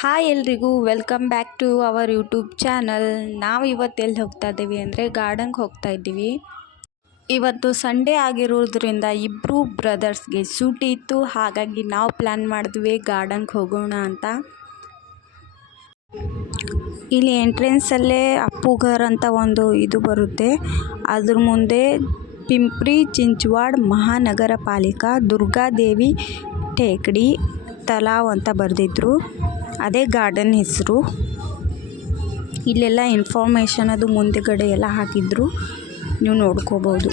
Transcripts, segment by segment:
Hi ಎಲ್ರಿಗೂ welcome back to our YouTube channel. ನಾವು ಇವತ್ತು ಎಲ್ಲಿ ಹೋಗ್ತಾ ಇದ್ದೀವಿ ಅಂದರೆ ಗಾರ್ಡನ್ಗೆ ಹೋಗ್ತಾ ಇದ್ದೀವಿ. ಇವತ್ತು ಸಂಡೇ ಆಗಿರೋದ್ರಿಂದ ಇಬ್ಬರು ಬ್ರದರ್ಸ್ಗೆ ಸೂಟಿ ಇತ್ತು, ಹಾಗಾಗಿ ನಾವು ಪ್ಲ್ಯಾನ್ ಮಾಡಿದ್ವಿ ಗಾರ್ಡನ್ಗೆ ಹೋಗೋಣ ಅಂತ. ಇಲ್ಲಿ ಎಂಟ್ರೆನ್ಸಲ್ಲೇ ಅಪ್ಪುಘರ್ ಅಂತ ಒಂದು ಇದು ಬರುತ್ತೆ. ಅದ್ರ ಮುಂದೆ ಪಿಂಪ್ರಿ ಚಿಂಚವಾಡ್ ಮಹಾನಗರ ಪಾಲಿಕಾ ದುರ್ಗಾದೇವಿ ಟೇಕಡಿ ತಲಾವ್ ಅಂತ ಬರೆದಿದ್ರು. ಅದೇ ಗಾರ್ಡನ್ ಹೆಸರು. ಇಲ್ಲೆಲ್ಲ ಇನ್ಫಾರ್ಮೇಷನ್ ಅದು ಮುಂದೆಗಡೆ ಎಲ್ಲ ಹಾಕಿದ್ರು, ನೀವು ನೋಡ್ಕೋಬೋದು.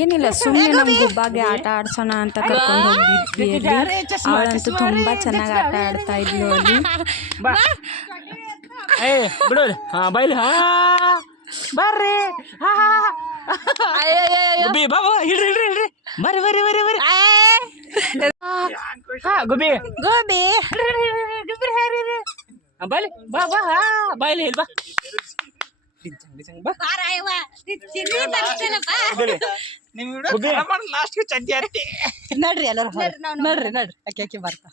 ಏನಿಲ್ಲ, ಸುಮ್ಮನೆ ನಮ್ಮ ಗುಬ್ಬಾಗೆ ಆಟ ಆಡ್ಸೋಣ ಅಂತ ಕರ್ಕೊಂಡು ಹೋಗಿದ್ವಿ. ಅವಳಂತೂ ತುಂಬ ಚೆನ್ನಾಗಿ ಆಟ ಆಡ್ತಾ ಇದ್ಲು ಅಲ್ಲಿ. ಬರ್ರಿ ಬಾಬಾ, ಇಲ್ರಿ ಇಲ್ರಿ ಇಲ್ರಿ, ಬರ್ರಿ ಬರ್ರಿ ಬರ್ರಿ ಬರ್ರಿ. ಗುಬ್ಬಿ ಗುಬ್ಬಿ ಬಾಯ್ಲಿ ಬಾ ಬಾ ಬಾಯ್ಲಿ ಬಾ. ನಡ್ರಿ ಎಲ್ಲರೂ ನಡ್ರಿ ನಡ್ರಿ, ಅಕ್ಕಿ ಅಕ್ಕಿ ಬರ್ತಾ.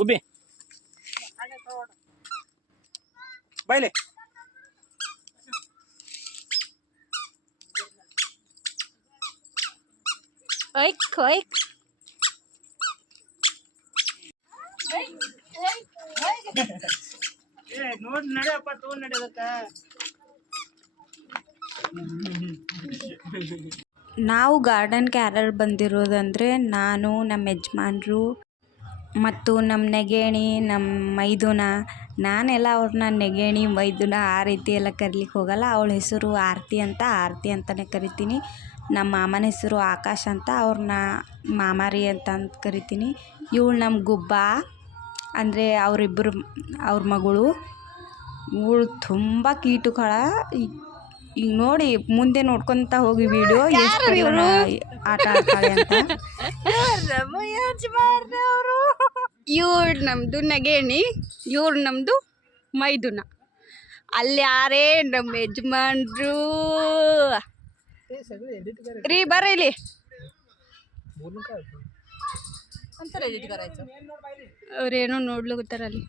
ಗುಬ್ಬಿ ಬಾಯ್ಲಿ. ನೋಡಿ ನಡೆಯಪ್ಪ, ತಗೊಂಡ್ ನಡೆಯೋದಕ್ಕ. ನಾವು ಗಾರ್ಡನ್ಗೆ ಯಾರ್ಯಾರು ಬಂದಿರೋದಂದರೆ ನಾನು, ನಮ್ಮ ಯಜಮಾನ್ರು ಮತ್ತು ನಮ್ಮ ನೆಗೇಣಿ, ನಮ್ಮ ಮೈದುನ. ನಾನೆಲ್ಲ ಅವ್ರನ್ನ ನೆಗೇಣಿ ಮೈದುನ ಆ ರೀತಿ ಎಲ್ಲ ಕರಿಲಿಕ್ಕೆ ಹೋಗಲ್ಲ. ಅವಳ ಹೆಸರು ಆರತಿ ಅಂತ, ಆರತಿ ಅಂತಲೇ ಕರಿತೀನಿ. ನಮ್ಮ ಮಾಮನ ಹೆಸರು ಆಕಾಶ್ ಅಂತ, ಅವ್ರನ್ನ ಮಾಮಾರಿ ಅಂತ ಕರಿತೀನಿ. ಇವಳು ನಮ್ಮ ಗುಬ್ಬ ಅಂದರೆ ಅವರಿಬ್ಬರು ಅವ್ರ ಮಗಳು. ಇವಳು ತುಂಬ ಕೀಟುಕಳ. ಈಗ ನೋಡಿ, ಮುಂದೆ ನೋಡ್ಕೊತ ಹೋಗಿ ವಿಡಿಯೋ ಎಷ್ಟು ಆಟ ಆಡ್ತಾಳೆ ಅಂತ. ಇವಳು ನಮ್ಮದು ನಗೇಣಿ, ಇವಳು ನಮ್ಮದು ಮೈದುನ. ಅಲ್ಲಿ ಯಾರೇ ನಮ್ಮ ಯಜಮಾನ್ರು ರೀ, ಬರ್ರಿ ಇಲ್ಲಿ. ಅವ್ರೇನೋ ನೋಡ್ಲಿಕತ್ತಾರ ಅಲ್ಲಿ.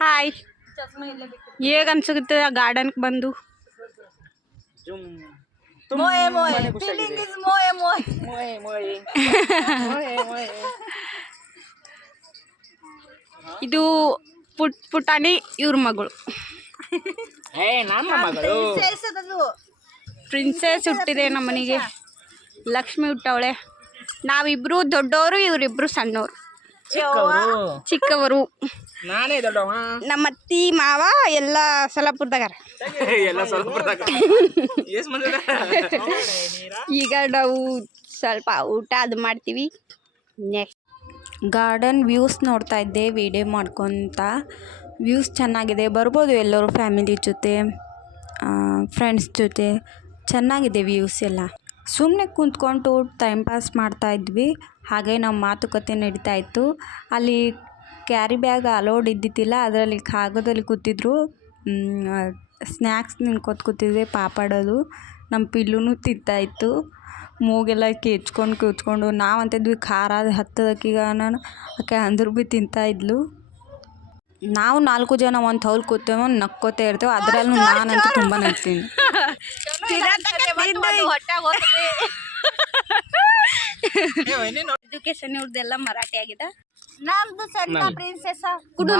ಹಾಯ್, ಹೇಗ ಅನ್ಸುತ್ತೆ ಗಾರ್ಡನ್ಗೆ ಬಂದು? ಇದು ಪುಟಾಣಿ, ಇವ್ರ ಮಗಳು. ಪ್ರಿನ್ಸೆಸ್ ಹುಟ್ಟಿದೆ ನಮ್ಮನಿಗೆ. ಲಕ್ಷ್ಮಿ ಹುಟ್ಟವಳೆ. ನಾವಿಬ್ರು ದೊಡ್ಡವರು, ಇವರಿಬ್ರು ಸಣ್ಣವರು, ಚಿಕ್ಕವರು. ನಾನೇ ದೊಡ್ಡವ. ನಮ್ಮ ಅತ್ತಿ ಮಾವ ಎಲ್ಲ ಸೊಲ್ಲಾಪುರದಾಗಾರ. ಈಗ ನಾವು ಸ್ವಲ್ಪ ಊಟ ಅದು ಮಾಡ್ತೀವಿ. ನೆಕ್ಸ್ಟ್ ಗಾರ್ಡನ್ ವ್ಯೂಸ್ ನೋಡ್ತಾ ಇದ್ದೆ, ವಿಡಿಯೋ ಮಾಡ್ಕೊತ. ವ್ಯೂಸ್ ಚೆನ್ನಾಗಿದೆ, ಬರ್ಬೋದು ಎಲ್ಲರೂ ಫ್ಯಾಮಿಲಿ ಜೊತೆ, ಫ್ರೆಂಡ್ಸ್ ಜೊತೆ. ಚೆನ್ನಾಗಿದೆ ವ್ಯೂಸ್ ಎಲ್ಲ. ಸುಮ್ಮನೆ ಕುಂತ್ಕೊಂಡು ಟೈಮ್ ಪಾಸ್ ಮಾಡ್ತಾಯಿದ್ವಿ. ಹಾಗೆ ನಮ್ಮ ಮಾತುಕತೆ ನಡೀತಾ ಇತ್ತು. ಅಲ್ಲಿ ಕ್ಯಾರಿ ಬ್ಯಾಗ್ ಅಲೋಡ್ ಇದ್ದಿದ್ದಿಲ್ಲ, ಅದರಲ್ಲಿ ಕಾಗದಲ್ಲಿ ಕೂತಿದ್ರು. ಸ್ನ್ಯಾಕ್ಸ್ ನಿನ್ಕೊತ್ ಕೂತಿದ್ವಿ, ಪಾಪಡೋದು. ನಮ್ಮ ಪಿಲ್ಲೂ ತಿಂತಾಯಿತ್ತು. ಮೂಗೆಲ್ಲ ಕೆಚ್ಕೊಂಡು ನಾವಂತಿದ್ವಿ ಖಾರ ಹತ್ತದಕ್ಕೀಗ ನಾನು ಆಕೆ ಅಂದ್ರು ಭೀ ತಿಂತಾಯಿದ್ಲು. ನಾವು 4 ಜನ ಒಂದು ಹೌಲ್ ಕೂತೇವೆ, ನಕ್ಕೋತೇ ಇರ್ತೇವೆ. ಅದರಲ್ಲೂ ನಾನಂತೂ ತುಂಬ ನಗ್ತೀನಿ. ಎಜುಕೇಶನ್ ಇವ್ರದ್ದೆಲ್ಲ ಮರಾಠಿ ಆಗಿದೆ. ನಮ್ದು ಸಣ್ಣ ಪ್ರಿನ್ಸೆಸ್ ಕುಡು.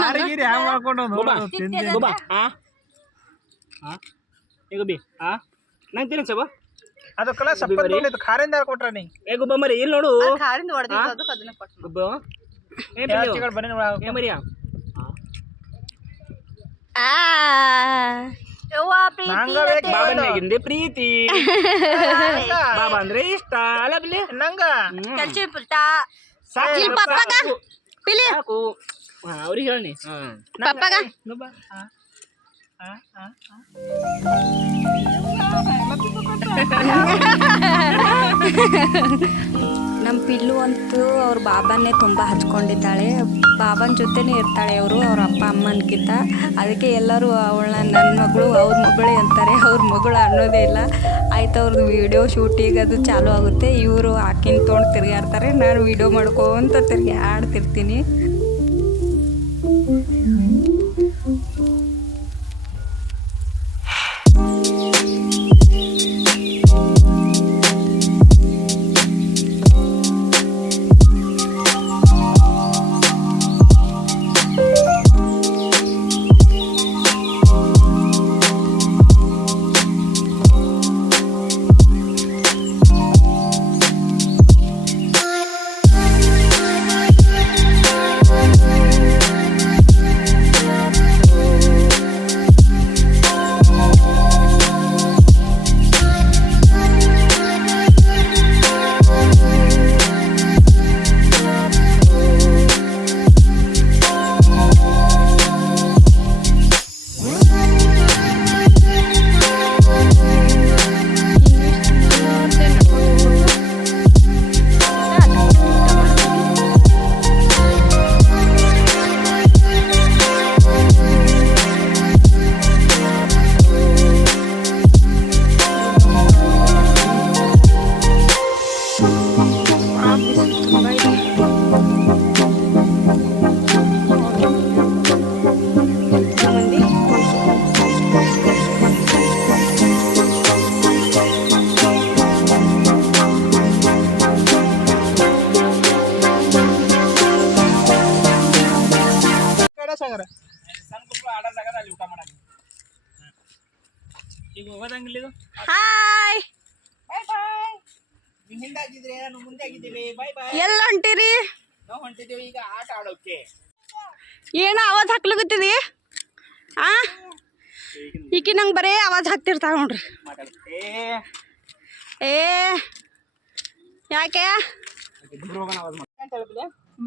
ಅದಕ್ಕೆಲ್ಲ ಸಪ್ಪತ್ತು ಖಾರಿಂದ ಕೊಟ್ರ ನೀ. ಏ ಗುಬ್ಬ ಮರಿ ಇಲ್ಲಿ ನೋಡು, ಖಾರಿಂದ ಹೊಡೆದಿದ್ದು ಅದನ್ನ ಕೊಟ್ಟು ಗುಬ್ಬ. ಏ ಮರಿಯಾ ಬಾಬನ್ಯಾಗಿಂದೆ ಪ್ರೀತಿ. ಬಾಬಾ ಅಂದ್ರೆ ಇಷ್ಟ ಅಲ್ಲ ಬಿಲ್ಲಿ ನಂಗ. ಸಾಕು ಅವ್ರಿಗೆ ಹೇಳಿ. ಪಪ್ಪಗ ನಮ್ಮ ಪಿಲ್ಲು ಅಂತೂ ಅವ್ರ ಬಾಬಾನೇ ತುಂಬ ಹಚ್ಕೊಂಡಿದ್ದಾಳೆ. ಬಾಬನ ಜೊತೆನೇ ಇರ್ತಾಳೆ ಅವರು, ಅವ್ರ ಅಪ್ಪ ಅಮ್ಮನಕ್ಕಿಂತ. ಅದಕ್ಕೆ ಎಲ್ಲರೂ ಅವಳನ್ನ ನನ್ನ ಮಗಳು, ಅವ್ರ ಮಗಳೇ ಅಂತಾರೆ. ಅವ್ರ ಮಗಳು ಅನ್ನೋದೇ ಇಲ್ಲ. ಆಯ್ತು, ಅವ್ರದ್ದು ವೀಡಿಯೋ ಶೂಟಿಂಗ್ ಅದು ಚಾಲೂ ಆಗುತ್ತೆ. ಇವರು ಆಕಿನ ತೊಗೊಂಡು ತಿರುಗಾಡ್ತಾರೆ, ನಾನು ವೀಡಿಯೋ ಮಾಡ್ಕೊತ ಆಡ್ತಿರ್ತೀನಿ. ಈಗ ಹೋಗೋದಂಗಿಲ್ಲ ಇದು. ಹಾಯ್, ಬಾಯ್ ಬಾಯ್. ನೀವು ಹಿಂದಾಗಿದ್ರೆ ನಾನು ಮುಂದೆ ಆಗಿದ್ದೀವಿ. ಬಾಯ್ ಬಾಯ್. ಎಲ್ಲ ಹೊಂಟಿರಿ? ನಾವು ಹೊಂಟಿದ್ದೀವಿ ಈಗ ಆಟ ಆಡೋಕೆ. ಏನೋ ಆವಾಜ್ ಹಾಕ್ಲಿಕತ್ತಿದಿ? ಈಕಿ ನಂಗೆ ಬರೇ ಆವಾಜ್ ಹಾಕ್ತಿರ್ತಾವ ನೋಡ್ರಿ. ಏ ಯಾಕೆ?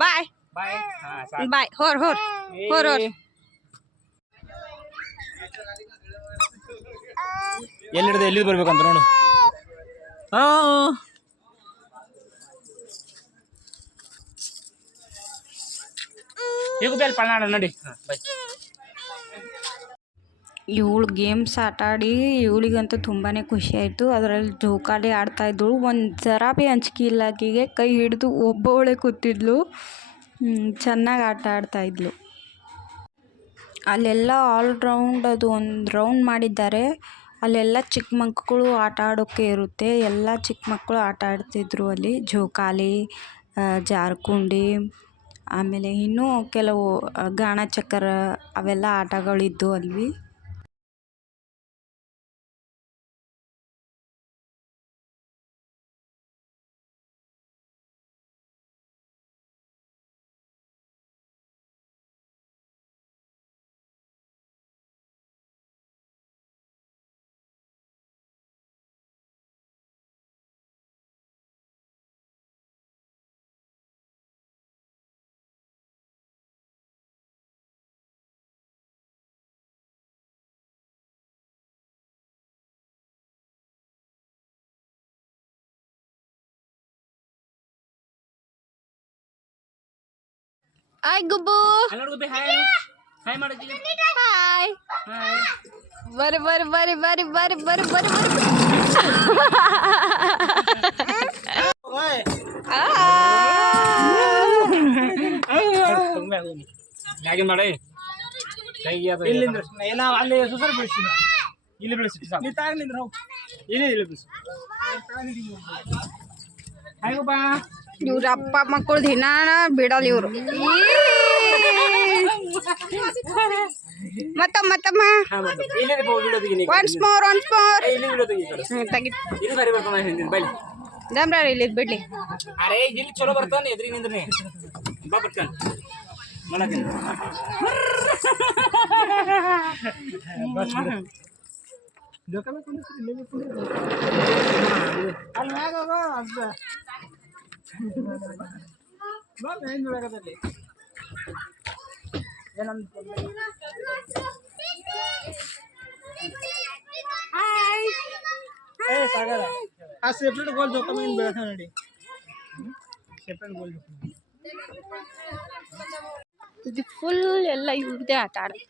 ಬಾಯ್ ಬಾಯ್. ಬಾಯ್. ಹೋರ್ ಹೋರ್ ಹೋರ್ ಹೋರ್. ಎಲ್ಲಿಡ್ದೆ ಎಲ್ಲಿದ್ ಬರ್ಬೇಕಂತ ನೋಡು. ಈಗ ಬೇಲ್ ಪಲ್ನಾಡ ನೋಡಿ. ಬಾಯ್. ಇವಳು ಗೇಮ್ಸ್ ಆಟ ಆಡಿ ಇವಳಿಗಂತೂ ತುಂಬಾ ಖುಷಿ ಆಯಿತು. ಅದರಲ್ಲಿ ಜೋಕಾಲಿ ಆಡ್ತಾಯಿದ್ದಳು. ಒಂದು ಜರ ಭೀ ಅಂಜಿಕೆ ಇಲ್ಲ ಆಕೆಗೆ. ಕೈ ಹಿಡಿದು ಒಬ್ಬವಳೆ ಕೂತಿದ್ಲು. ಚೆನ್ನಾಗಿ ಆಟ ಆಡ್ತಾಯಿದ್ಲು. ಅಲ್ಲೆಲ್ಲ ಆಲ್ರೌಂಡ್ ಅದು ಒಂದು ರೌಂಡ್ ಮಾಡಿದ್ದಾರೆ. ಅಲ್ಲೆಲ್ಲ ಚಿಕ್ಕ ಮಕ್ಕಳು ಆಟ ಆಡೋಕ್ಕೆ ಇರುತ್ತೆ. ಎಲ್ಲ ಚಿಕ್ಕ ಮಕ್ಕಳು ಆಟ ಆಡ್ತಿದ್ರು ಅಲ್ಲಿ. ಜೋಕಾಲಿ, ಜಾರ್ಕುಂಡಿ, ಆಮೇಲೆ ಇನ್ನೂ ಕೆಲವು ಗಾಣಚಕ್ರ ಅವೆಲ್ಲ ಆಟಗಳಿದ್ದು ಅಲ್ಲಿ. ಹಾಯ್ ಗುಬ್ಬು. ಹಾಯ್ ಮಾಡಿದ್ದೀವಿ. ಹಾಯ್. ಬರ್ರಿ ಬರ್ರಿ ಬರ್ರಿ ಬರ್ರಿ ಬರ್ರಿ ಬರ್ರಿ ಬರ್ರಿ ಬರ್ರಿ. ಮ್ಯಾಗಿನ್ ಮಾಡಿ ಕೈಗೆ ಇಲ್ಲಿಂದ ಎಲ್ಲ ಅಲ್ಲಿ ಸುಸರು ಬೆಳೆಸಿದ ಇಲ್ಲಿ ಬೆಳೆಸಿ ನೀ ತಾಗ್ಲಿಂದ್ರ ಹೋಗಿ ಇಲ್ಲಿ ಇಲ್ಲಿ ಬೆಳೆಸಿ. ಹಾಯ್ ಬಾ. ಇವ್ರ ಅಪ್ಪ ಮಕ್ಕಳು ದಿನ ಬಿಡಲ್ಲ ಇವರು. ಮತ್ತಮ್ಮ ಒನ್ಸ್ ಮೋರ್ ಒನ್ಸ್ ಮೋರ್ ದಮ್ರ ಇಲ್ಲಿ ಬಿಡ್ಲಿ. ಅರೆ ಇಲ್ಲಿ ಚಲೋ ಬರ್ತಾನೆ ಎದ್ರಿ ನಿಂದ್ರಿ ಬಾ ಬರ್ತಾನೆ ಮಾಡಕ್ಕೆ. ಅಲ್ಲಿ ಮ್ಯಾಗ ನೋಡಕತ್ತಲ್ಲಿ ಆ ಸೆಪ್ರೇಟ್ ಗೋಲ್ ಜೋಕ ಮೇಲೆ ಬೆಳಕ ನೋಡಿ. ಇದು ಫುಲ್ ಎಲ್ಲ ಇವ್ರದ್ದೇ ಆಟ ಆಡೋದು.